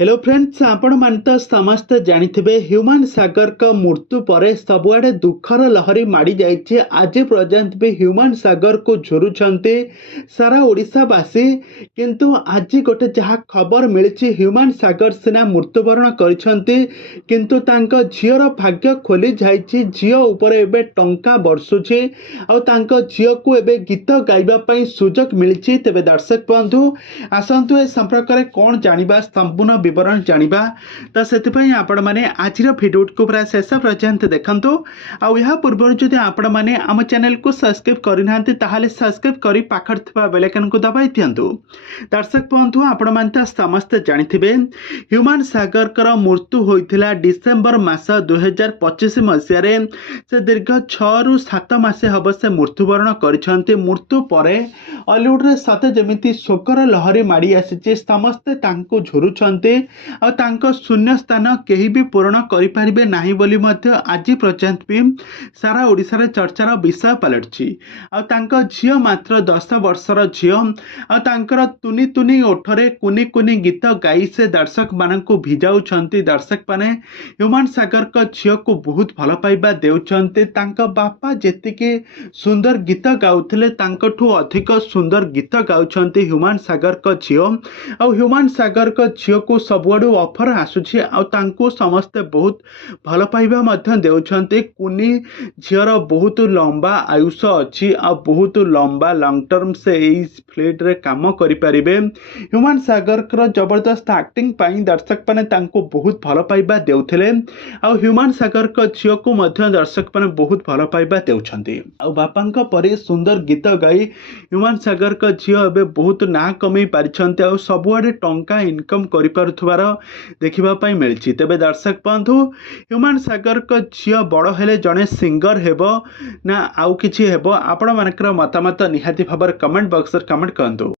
Hello friends आपण मान तो समस्ते जानिथिबे ह्यूमन सागर का मृत्यु पर सबुआडे दुखर लहरी माड़ी जाइए। आज पर्यंत भी ह्यूमन सागर को झुरुचंती सारा ओडिशावासी। किंतु आज गोटे जहाँ खबर मिली ह्यूमन सागर सिना मृत्युवरण करिसंती, किंतु तांको झीर भाग्य खोली जाइए। झील उपर एबे टंका बरसुची आ तांको झील को एबे गीत गाइबा पई सुजोग मिली। तेबे दर्शक बंधु आसंतु ए संपर्क में कौन जानिबा संपूर्ण विवरण जानिबा तो सेतिपई आपण माने आजिर भिडियो को पूरा शेष पर्यंत देखंतु। आ या पूर्व जदि आपण माने आम चैनल को सब्सक्राइब करिनांती ताहाले सब्सक्राइब करी पाखर थिबा बेल आइकन को दबाई दियंतु। दर्शक बंधु आपण माने समस्त जानिथिबे ह्यूमन सागर कर मृत्यु होइथिला डिसेंबर मास 2025 मसिया रे। से दीर्घ 6 रु 7 मास हब से मृत्युवरण करिसंती। मृत्यु परे हॉलीवुड रे सते जेमिति शोकर लहरी माड़ी आसीचे। समस्ते तांको झुरुचंती आ तांको शून्य स्थान केही भी पूर्ण करि परिबे नाही बोली मध्य आज पर्यंत भी सारा ओडिसा रे चर्चार विषय पलटछि। आ तांको झियो मात्र 10 वर्षर झियो आ तांकर तुनी तुनी ओठरे कुनी कुनी गीत गाई से दर्शक मानकु भिजाउछंती। दर्शक माने ह्यूमन सागर को झियो को बहुत भल पाइबा देउछंती। तांको बापा जेतिके सुंदर गीत गाउथिले तांकठु अधिक सुंदर गीत गाउछंती ह्यूमन सागर को झियो। आ ह्यूमन सागर को झियो को सबुआडू ऑफर आसुछि आ तांको समस्ते बहुत भल पाइबा मध्य देउछंती। कुनी झियर बहुत लंबा आयुष अछि आ बहुत लंबा लॉन्ग टर्म से एई फ्लेट रे काम करि परिबे। ह्यूमन सागर कर जबरदस्त एक्टिंग पाई दर्शक माने तांको बहुत भल पाइबा देउथिले आ ह्यूमन सागर को झियो को मध्य दर्शक माने बहुत भल पाइबा देउछंती। आ बापांक परे सुंदर गीत गाई ह्यूमन सागर को झियो एबे बहुत ना कमी पारिछंती आ सबुआडे टंका इनकम करि पारुथवार देखिबा पई मिलछि। तेबे दर्शक बंधु ह्यूमन सागर को झियो बड़ हेले जणे सिंगर हेबो ना आउ किछि हेबो आपण मानकर मतामत निहाती भाबर कमेंट बॉक्स रे कमेंट करंतु।